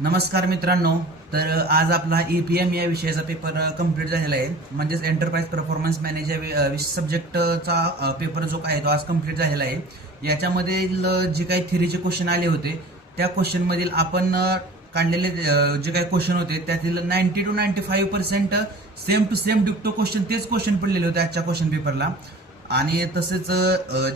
नमस्कार मित्रांनो. तर आज आपला EPM या विषयाचा पेपर कंप्लीट झालेला आहे. म्हणजेच एंटरप्राइज परफॉर्मन्स मॅनेजर सब्जेक्टचा पेपर जो काय तो आज कंप्लीट झालेला आहे. याच्यामध्ये जे काही थिअरीचे क्वेश्चन आले होते त्या क्वेश्चन मधील आपण काढलेले जे काही क्वेश्चन होते त्यातील 90 to 95% सेम टू सेम डिक्टो क्वेश्चन तेच क्वेश्चन पडलेले होते आजच्या क्वेश्चन पेपरला. आणि तसेच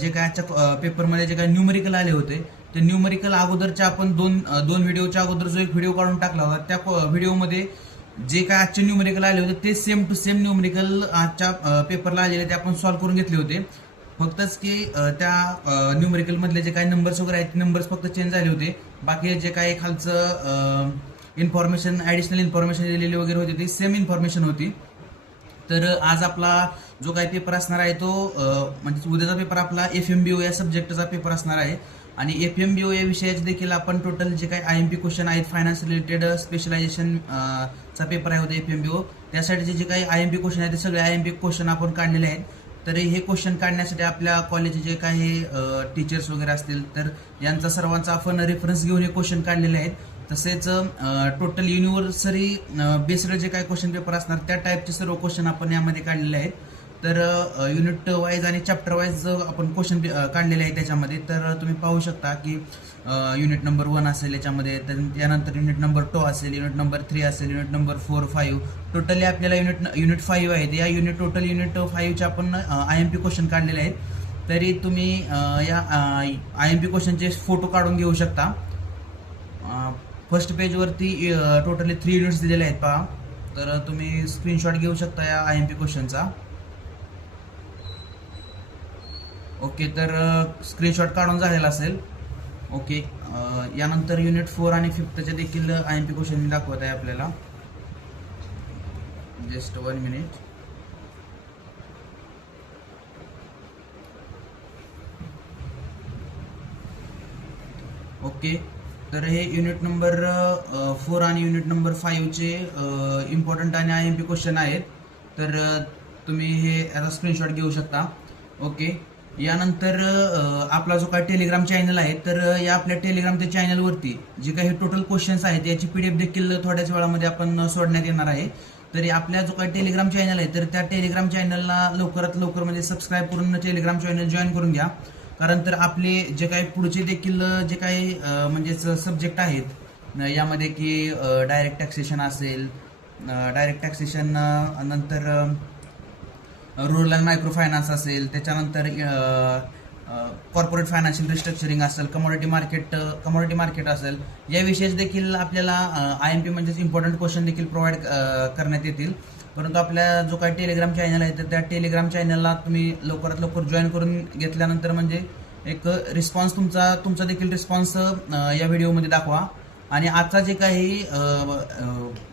जे काय आजच्या पेपरमध्ये जे काही न्यूमेरिकल आले होते ते न्यूमेरिकल अगोदरच्या आपण दोन व्हिडिओच्या अगोदर जो एक व्हिडिओ काढून टाकला होता त्या व्हिडिओमध्ये जे काय आजचे न्यूमेरिकल आले होते ते सेम टू सेम न्यूमेरिकल आजच्या पेपरला आलेले ते आपण सॉल्व्ह करून घेतले होते. फक्तच की त्या न्यूमेरिकल मधले जे काही नंबर्स वगैरे आहेत ते नंबर्स फक्त चेंज झाले होते. बाकी जे काही खालचं इन्फॉर्मेशन ऍडिशनल इन्फॉर्मेशन दिलेली वगैरे होती ती सेम इन्फॉर्मेशन होती. तर आज आपला जो काही पेपर असणार आहे तो म्हणजे उद्याचा पेपर आपला FMBO या सब्जेक्टचा पेपर असणार आहे. आणि FMBO या विषयाचे देखील आपण टोटल जे काही IMP क्वेश्चन आहेत फायनान्स रिलेटेड स्पेशलायझेशन चा पेपर आहे होता FMBO. त्यासाठी जे काही IMP क्वेश्चन आहेत ते सगळे IMP क्वेश्चन आपण काढलेले आहेत. तर हे क्वेश्चन काढण्यासाठी आपल्या कॉलेजचे जे काही टीचर्स वगैरे असतील तर यांचा सर्वांचा आपण रेफरन्स घेऊन हे क्वेश्चन काढलेले आहेत. तसेच टोटल युनिव्हर्सरी बेस्ड जे काही क्वेश्चन पेपर असणार त्या टाईपचे सर्व क्वेश्चन आपण यामध्ये काढलेले आहेत. तर युनिट वाईज आणि चॅप्टर वाईज आपण क्वेश्चन काढलेले आहेत त्याच्यामध्ये. तर तुम्ही पाहू शकता की युनिट नंबर 1 असेल याच्यामध्ये, त्यानंतर युनिट नंबर 2 असेल, युनिट नंबर 3 असेल, युनिट नंबर 4, 5 टोटली आपल्याला युनिट 5 आहेत. या टोटल युनिट 5चे आपण IMP क्वेश्चन काढलेले आहेत. तरी तुम्ही या IMP क्वेश्चनचे फोटो काढून घेऊ शकता. फर्स्ट पेजवरती टोटली 3 युनिट्स दिलेले आहेत पहा. तर तुम्ही स्क्रीनशॉट घेऊ शकता या IMP क्वेश्चनचा. ओके, तर स्क्रीनशॉट काढून झालेला असेल. ओके, यानंतर युनिट 4 आणि 5चे देखील IMP क्वेश्चन मी दाखवत आहे आपल्याला. Just 1 minute. ओके, तर हे युनिट नंबर 4 आणि युनिट नंबर 5चे इम्पॉर्टंट आणि IMP क्वेश्चन आहेत. तर तुम्ही हे याचा स्क्रीनशॉट घेऊ शकता. ओके, यानंतर आपला जो काही टेलिग्राम चॅनल आहे तर या आपल्या टेलिग्राम त्या चॅनलवरती जे काही टोटल क्वेश्चन्स आहेत याची PDF देखील थोड्याच वेळामध्ये आपण सोडण्यात येणार आहे. तरी आपल्या जो काही टेलिग्राम चॅनल आहे तर त्या टेलिग्राम चॅनलला लवकरात लवकर म्हणजे सबस्क्राईब करून टेलिग्राम चॅनल जॉईन करून घ्या. कारण तर आपले जे काही पुढचे देखील जे काही म्हणजे सब्जेक्ट आहेत यामध्ये की डायरेक्ट टॅक्सेशन असेल, डायरेक्ट टॅक्सेशन नंतर रुरल अँड मायक्रो फायनान्स असेल, त्याच्यानंतर कॉर्पोरेट फायनान्शियल रिस्ट्रक्चरिंग असेल, कमोडिटी मार्केट असेल, या विषयीच देखील आपल्याला IMP म्हणजेच इम्पॉर्टंट क्वेश्चन देखील प्रोव्हाइड करण्यात येतील. परंतु आपल्या जो काही टेलिग्राम चॅनल आहे तर त्या टेलिग्राम चॅनलला तुम्ही लवकरात लवकर जॉईन करून घेतल्यानंतर म्हणजे एक रिस्पॉन्स तुमचा देखील रिस्पॉन्स या व्हिडिओमध्ये दाखवा. आणि आजचा जे काही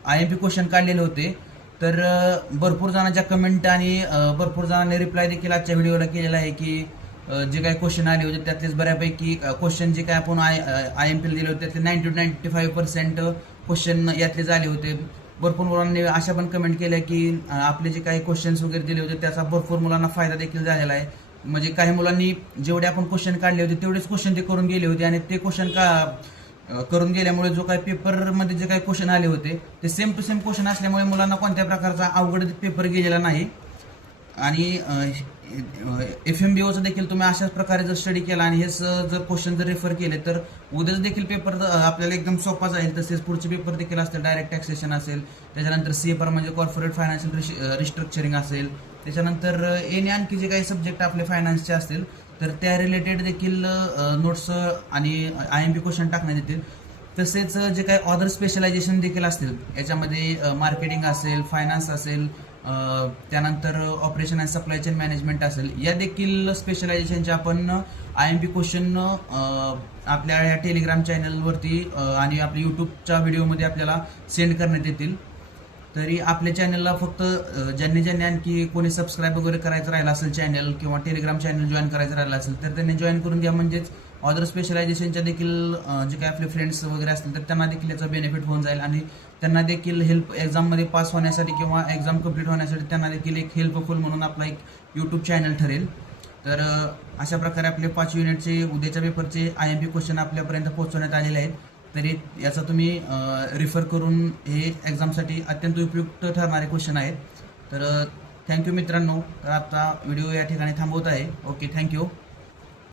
IMP क्वेश्चन काढलेले होते तर भरपूर जणांच्या कमेंट आणि भरपूर जणांनी रिप्लाय देखील आजच्या व्हिडिओला केलेला आहे की जे काही क्वेश्चन आले होते त्यातलेच बऱ्यापैकी क्वेश्चन जे काही आपण IMP दिले होते त्यातले 90 to 95% क्वेश्चन यातले आले होते. भरपूर मुलांनी अशा पण कमेंट केल्या की आपले जे काही क्वेश्चन्स वगैरे दिले होते त्याचा भरपूर मुलांना फायदा देखील झालेला आहे. म्हणजे काही मुलांनी जेवढे आपण क्वेश्चन काढले होते तेवढेच क्वेश्चन ते करून गेले होते आणि ते क्वेश्चन करून गेल्यामुळे जो काही पेपरमध्ये जे काही क्वेश्चन आले होते ते सेम टू सेम क्वेश्चन असल्यामुळे मुलांना कोणत्या प्रकारचा अवघड पेपर गेलेला नाही. आणि FMBOचं देखील तुम्ही अशाच प्रकारे जर स्टडी केला आणि हेच जर क्वेश्चन जर रेफर केले तर उद्याच देखील पेपर आपल्याला एकदम सोपा जाईल. तसेच पुढचे पेपर देखील असतील, डायरेक्ट टॅक्सेशन असेल, त्याच्यानंतर CFR म्हणजे कॉर्पोरेट फायनान्शियल रिस्ट्रक्चरिंग असेल, त्याच्यानंतर आणखी जे काही सब्जेक्ट आपले फायनान्सचे असतील तर त्या रिलेटेड देखील नोट्स आणि IMP क्वेश्चन टाकण्यात येतील. तसेच जे काही अदर स्पेशलायझेशन देखील असतील याच्यामध्ये मार्केटिंग असेल, फायनान्स असेल, त्यानंतर operation and supply chain management असेल, या देखील स्पेशलायझेशनचे आपण IMP क्वेश्चन आपल्या या टेलिग्राम चॅनलवरती आणि आपल्या यूट्यूबच्या व्हिडिओमध्ये आपल्याला सेंड करण्यात येतील. तरी आपल्या चॅनलला फक्त ज्यांनी आणखी कोणी सबस्क्राईब वगैरे करायचं राहिलं असेल चॅनल किंवा टेलिग्राम चॅनल जॉईन करायचं राहिलं असेल तर त्यांनी जॉईन करून घ्या. म्हणजेच अदर स्पेशलायझेशनच्या देखील जे काही आपले फ्रेंड्स वगैरे असतील तर त्यांना देखील याचा बेनिफिट होऊन जाईल आणि त्यांना देखील हेल्प एक्झाममध्ये पास होण्यासाठी किंवा एक्झाम कंप्लीट होण्यासाठी त्यांना देखील एक हेल्पफुल म्हणून आपला एक यूट्यूब चॅनल ठरेल. तर अशा प्रकारे आपले 5 युनिटचे उद्याच्या पेपरचे IMP क्वेश्चन आपल्यापर्यंत पोहोचवण्यात आलेले आहेत. तरी याचा तुम्ही रिफर करून हे एक्झामसाठी अत्यंत उपयुक्त ठरणारे क्वेश्चन आहेत. तर थँक्यू मित्रांनो. तर आता व्हिडिओ या ठिकाणी थांबवत आहे. Okay, thank you.